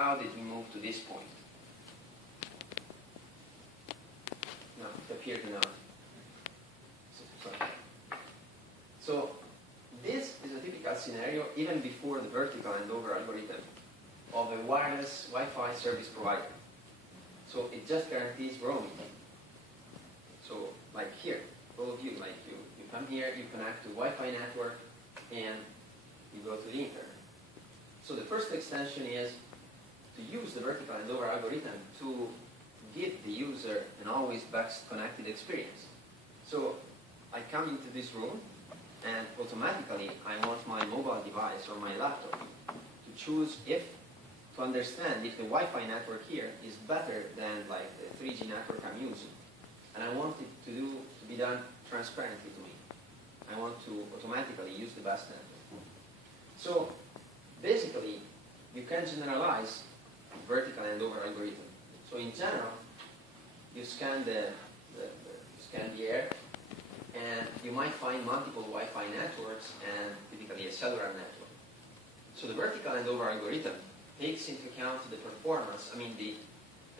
how did we move to this point? No, it appeared now. So this is a typical scenario even before the vertical handover algorithm of a wireless Wi-Fi service provider. So it just guarantees roaming. So like here, all of you, like you come here, you connect to Wi-Fi network, and you go to the internet. So the first extension is to use the vertical handover algorithm to give the user an always best connected experience. So I come into this room, and automatically I want my mobile device or my laptop to choose to understand if the Wi-Fi network here is better than like the 3G network I'm using. And I want it to be done transparently to me. I want to automatically use the best network. So basically, you can generalize vertical handover algorithm. So in general, you scan the air, and you might find multiple Wi-Fi networks and typically a cellular network. So the vertical handover algorithm takes into account the performance, the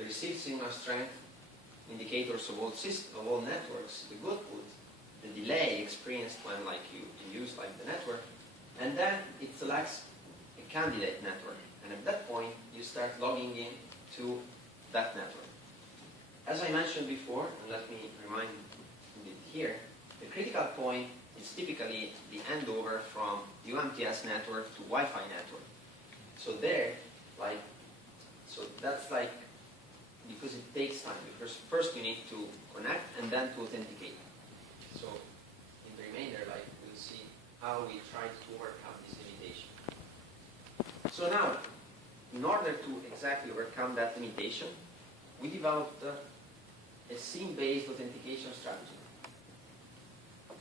received signal strength indicators of all networks, the good put, the delay experienced when you use the network, and then it selects a candidate network. And at that point, you start logging in to that network. As I mentioned before, and let me remind it here, the critical point is typically the handover from UMTS network to Wi-Fi network. So there, that's because it takes time. Because first you need to connect and then to authenticate. So in the remainder, we'll see how we try to overcome this limitation. So now, in order to exactly overcome that limitation, we developed a SIM-based authentication strategy.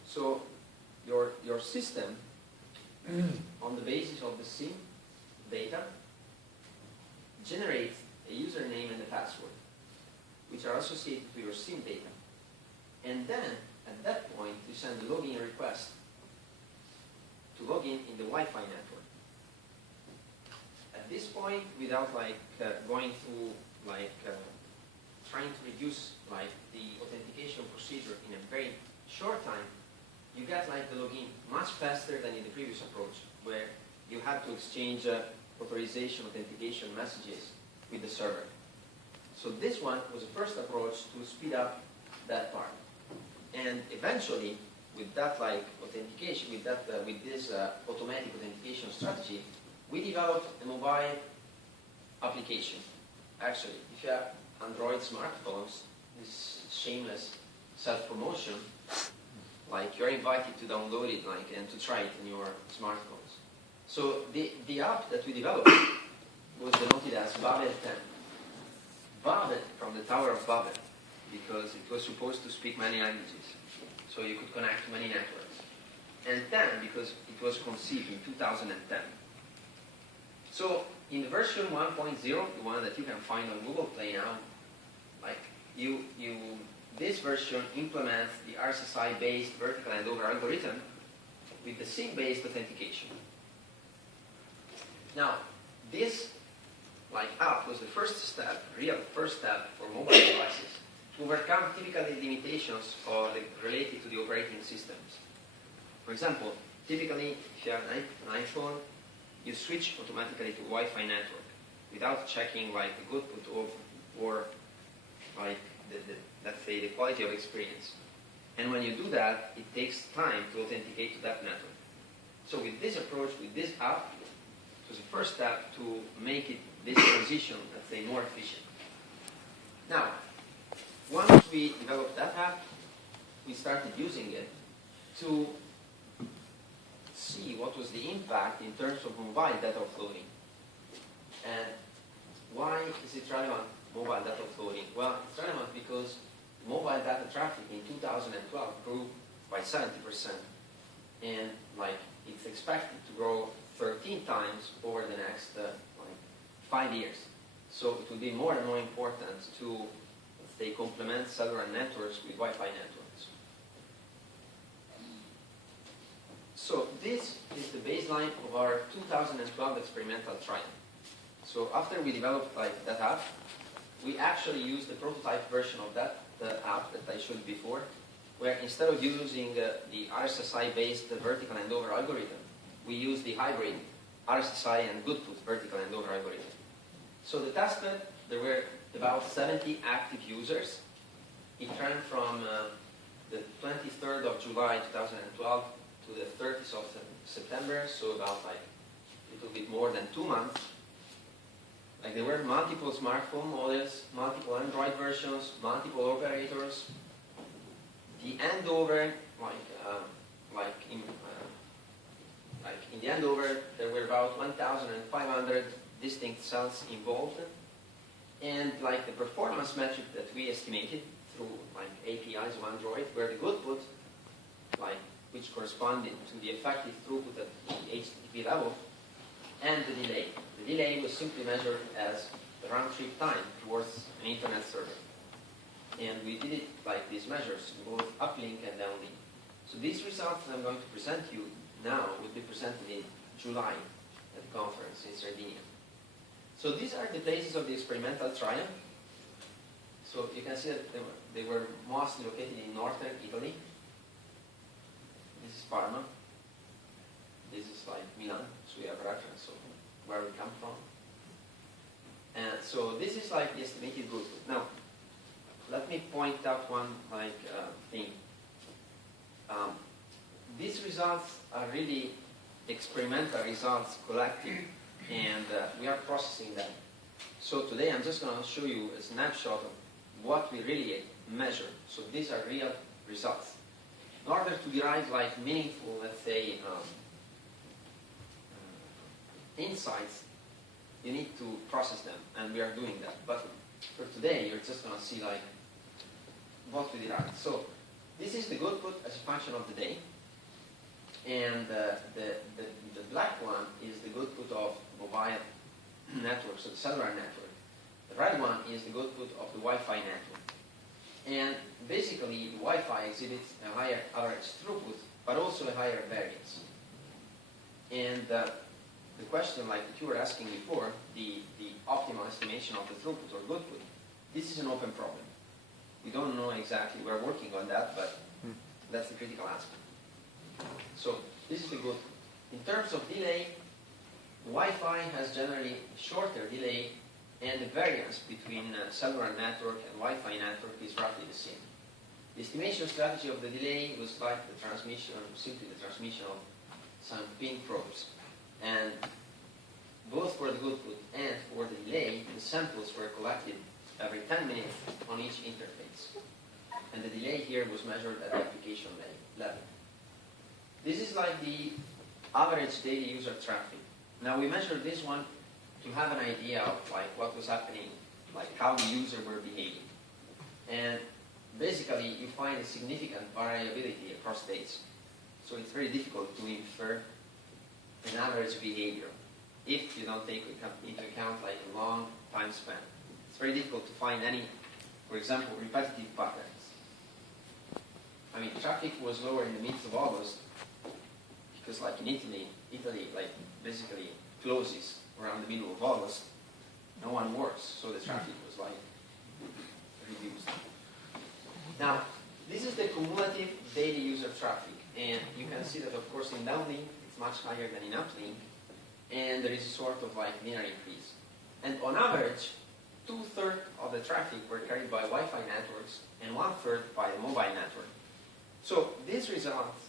So your system, on the basis of the SIM data, generates a username and a password, which are associated to your SIM data. And then, at that point, you send a login request to log in the Wi-Fi network. At this point, without going through trying to reduce the authentication procedure in a very short time, you get the login much faster than in the previous approach, where you had to exchange authorization authentication messages with the server. So this one was the first approach to speed up that part. And eventually, with that authentication, with this automatic authentication strategy, we developed a mobile application. Actually, if you have Android smartphones, this shameless self-promotion, you're invited to download it and to try it in your smartphones. So the app that we developed was denoted as BabelTEN. Babel from the Tower of Babel, because it was supposed to speak many languages, so you could connect to many networks. And TEN, because it was conceived in 2010. So in the version 1.0, the one that you can find on Google Play now, this version implements the RSSI-based vertical handover algorithm with the SIM-based authentication. Now, this app was the first step for mobile devices to overcome typical limitations related to the operating systems. For example, typically, if you have an iPhone, you switch automatically to Wi-Fi network without checking the good put or let's say the quality of experience. And when you do that, it takes time to authenticate to that network. So with this approach, with this app, it was the first step to make this transition, let's say, more efficient. Now, once we developed that app, we started using it to see what was the impact in terms of mobile data offloading. And why is it relevant, mobile data offloading? Well, it's relevant because mobile data traffic in 2012 grew by 70%. And it's expected to grow 13 times over the next 5 years. So it will be more and more important to, let's say, complement cellular networks with Wi-Fi networks. So this is the baseline of our 2012 experimental trial. So after we developed like that app, we actually used the prototype version of that app that I showed before, where instead of using the RSSI-based vertical handover algorithm, we use the hybrid RSSI and goodput vertical handover algorithm. So the testbed, there were about 70 active users. It ran from the 23rd of July 2012 to the 30th of September, so about like a little bit more than 2 months. Like there were multiple smartphone models, multiple Android versions, multiple operators. The handover, like in the handover, there were about 1,500 distinct cells involved, and like the performance metric that we estimated through like APIs of Android were the goodput, like which corresponded to the effective throughput at the HTTP level, and the delay. The delay was simply measured as the round-trip time towards an internet server. And we did it like these measures, both uplink and downlink. So these results that I'm going to present you now will be presented in July at the conference in Sardinia. So these are the places of the experimental trial. So you can see that they were mostly located in northern Italy. This is Parma. This is like Milan, so we have reference of where we come from. And so this is like the estimated goodput. Now, let me point out one thing. These results are really experimental results collected, and we are processing them. So today I'm just going to show you a snapshot of what we really measure. So these are real results. In order to derive like meaningful, let's say, insights, you need to process them, and we are doing that. But for today, you're just going to see like what we derived. So this is the goodput as a function of the day, and the black one is the goodput of mobile network, so the cellular network. The red one is the goodput of the Wi-Fi network. And basically, the Wi-Fi exhibits a higher average throughput, but also a higher variance. And the question like that you were asking before, the optimal estimation of the throughput or goodput, this is an open problem. We don't know exactly. We're working on that, but that's the critical aspect. So this is the goodput. In terms of delay, Wi-Fi has generally shorter delay, and the variance between cellular network and Wi-Fi network is roughly the same. The estimation strategy of the delay was like the transmission, simply the transmission of some pin probes. And both for the goodput and for the delay, the samples were collected every 10 minutes on each interface. And the delay here was measured at the application level. This is like the average daily user traffic. Now we measured this one to have an idea of like what was happening, like how the user were behaving. And basically you find a significant variability across days. So it's very difficult to infer an average behavior if you don't take into account like a long time span. It's very difficult to find any, for example, repetitive patterns. I mean, traffic was lower in the midst of August because like in Italy like basically closes around the middle of August. No one works, so the traffic was like reduced. Now, this is the cumulative daily user traffic, and you can see that of course in downlink it's much higher than in uplink, and there is a sort of like linear increase. And on average, 2/3 of the traffic were carried by Wi-Fi networks and 1/3 by the mobile network. So these results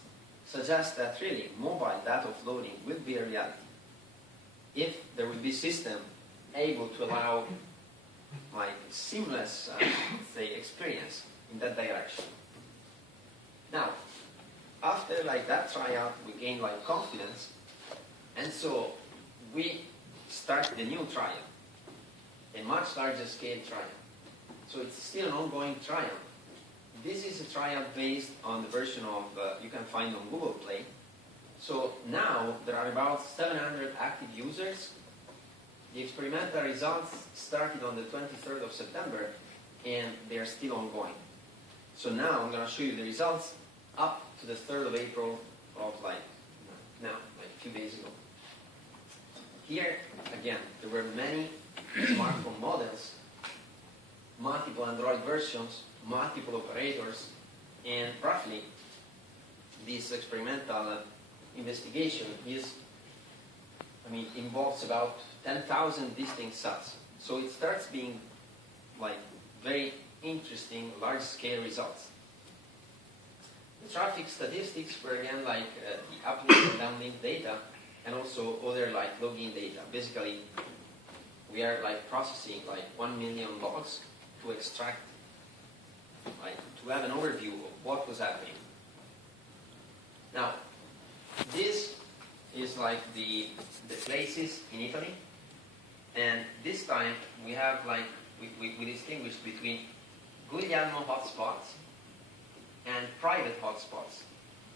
suggest that really mobile data offloading will be a reality if there will be a system able to allow like seamless say experience in that direction. Now, after like that tryout, we gained like confidence, and so we started a new trial, a much larger scale trial. So it's still an ongoing trial. This is a trial based on the version of you can find on Google Play. So now there are about 700 active users. The experimental results started on the 23rd of September, and they are still ongoing. So now I'm going to show you the results up to the 3rd of April of like now, like a few days ago. here, again, there were many smartphone models, multiple Android versions, multiple operators, and roughly this experimental investigation involves about 10,000 distinct subs. So it starts being like very interesting, large-scale results. The traffic statistics were again like the uplink and downlink data, and also other like login data. Basically, we are like processing like 1 million logs to extract, like to have an overview of what was happening. Now, this is like the places in Italy, and this time we have like we distinguish between Giuliano hotspots and private hotspots,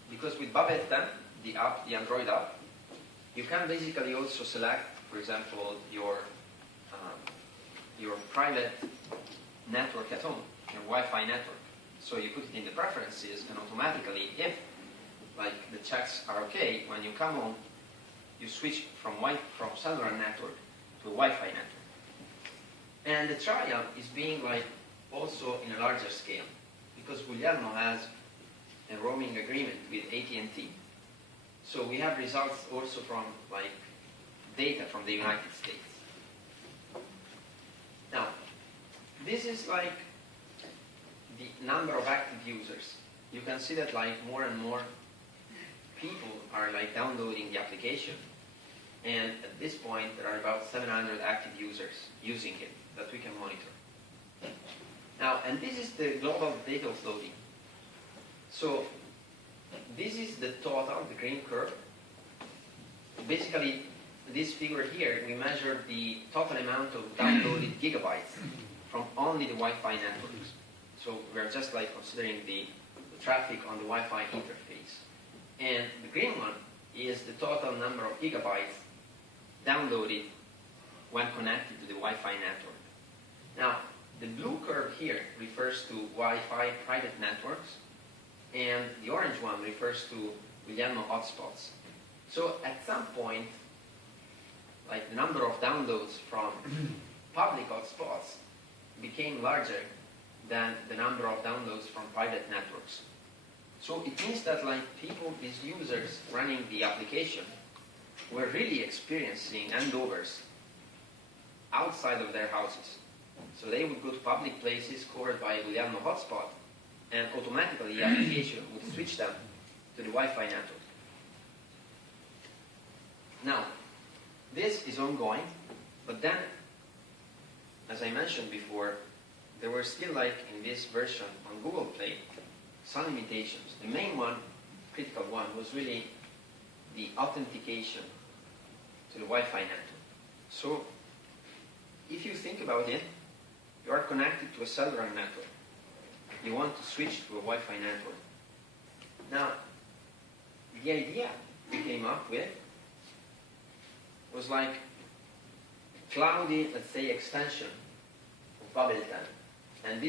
because with BabelTEN, the app, the Android app, you can basically also select, for example, your private network at home, your Wi-Fi network. So you put it in the preferences, and automatically, if like the checks are okay, when you come home, you switch from cellular network to a Wi-Fi network. And the trial is being like also in a larger scale, because Giuliano has a roaming agreement with AT&T. So we have results also from like data from the United States. Now, this is like the number of active users. You can see that like more and more people are like downloading the application, and at this point there are about 700 active users using it that we can monitor. Now, and this is the global data offloading. So this is the total, the green curve. Basically, this figure here, we measure the total amount of downloaded gigabytes from only the Wi-Fi networks. So we're just like considering the traffic on the Wi-Fi interface. And the green one is the total number of gigabytes downloaded when connected to the Wi-Fi network. Now, the blue curve here refers to Wi-Fi private networks, and the orange one refers to Giuliano hotspots. So at some point, like the number of downloads from public hotspots became larger than the number of downloads from private networks. So it means that like people, these users running the application, were really experiencing handovers outside of their houses. So they would go to public places covered by a Giuliano hotspot, and automatically the application would switch them to the Wi-Fi network. Now, this is ongoing, but then, as I mentioned before, there were still like in this version on Google Play some limitations. The main one, critical one, was really the authentication to the Wi-Fi network. So, if you think about it, you are connected to a cellular network. You want to switch to a Wi-Fi network. Now, the idea we came up with was like a cloudy, let's say, extension of BabelTEN.